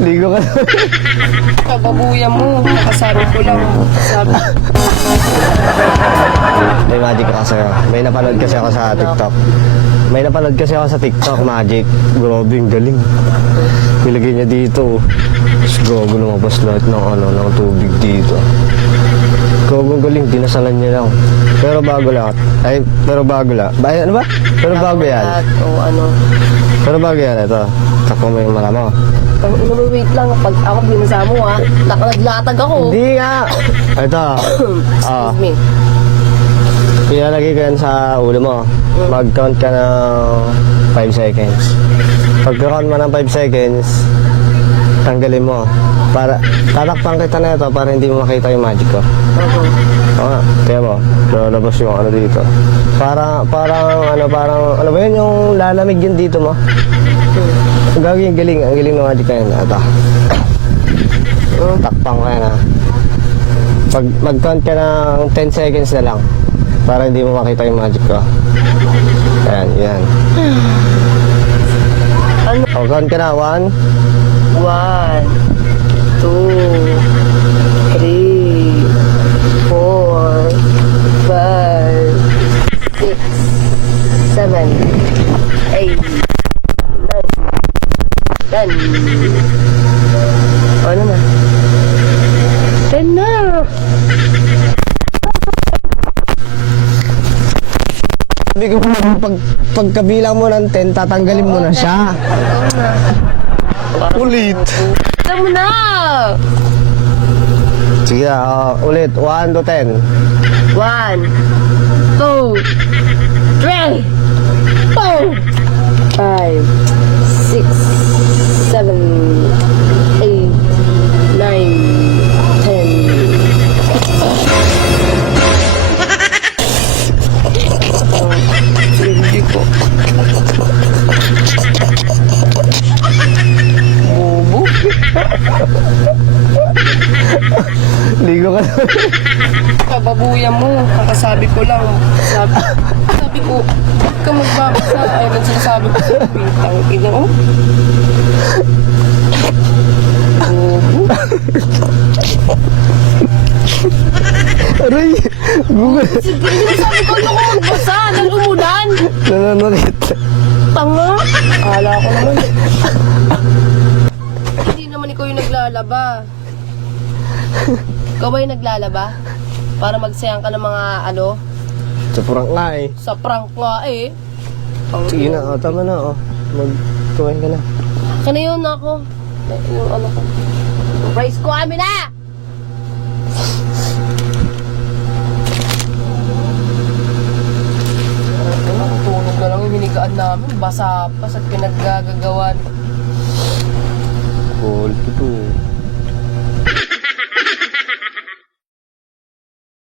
Ligo ka na. Kababuya mo, nakasabi ko lang. Sabi. May magic ako sa'yo. May napanood kasi ako sa TikTok. May napanood kasi ako sa TikTok, magic. Grabe, ang galing. Nilagay niya dito. Tapos gago lumabas lahat ng tubig dito. Gago, ang galing. Dinasalan niya lang. Pero bago lahat. Ay, pero bago lang. Ano ba? Pero bago yan. O ano. Pero bago yan. Ito. Takpo mo yung mala mo. Wait lang. Pag ako binasa mo ha, naglatag ako. Hindi nga. Ito. Excuse me. Ilalagay ko yan sa ulo mo. Mag-count ka ng 5 seconds. Pag-count mo ng 5 seconds, tanggalin mo. Para tatakpan kita na ito para hindi mo makita yung magic ko. Kaya mo, lalabas yung ano dito. Parang ano ba yun yung lalamig yun dito mo? Ang gagawin, ang galing ng magic ko yun. Ito. Takpan ko yan ha. Pag mag-count ka ng 10 seconds na lang para hindi mo makita yung magic ko. Ayan, yan. Ano? O, count ka na. 1 1, 2, 3, 4, 5, 6, 7, 8, 9, 10. Ano na? 10 na! Sabi ko pagkabilang mo ng 10, tatanggalin mo na siya. Ulit. Alam mo na! Sige na, ulit. 1 to 10. 1, 2, 3, 4, 5, 6, 7, 8, 9, 10. Hindi ko. Bobo. Ligo ka na. Kababuya mo, kakasabi ko lang. Sabi ko, ba't ka magbabasa? Ayun ang sinasabi ko sa bintang. Ina oh. Bobo. Aray, Google. Sinasabi ko, ano ko magbasa? Nang umulan. Nananakit. Tanga. Akala ko naman. Hindi naman ikaw yung naglalaba. Ikaw ba yung naglalaba? Para magsayang ka ng mga ano? Sa prank nga eh. Sa prank nga eh. Sige na, tama na. Magkumain ka na. Kana yun ako. Yung ano ko. Yung price ko, amin na! Tulog na lang yung hinigaan namin. Basa pa sa pinaggagawan. Cool to.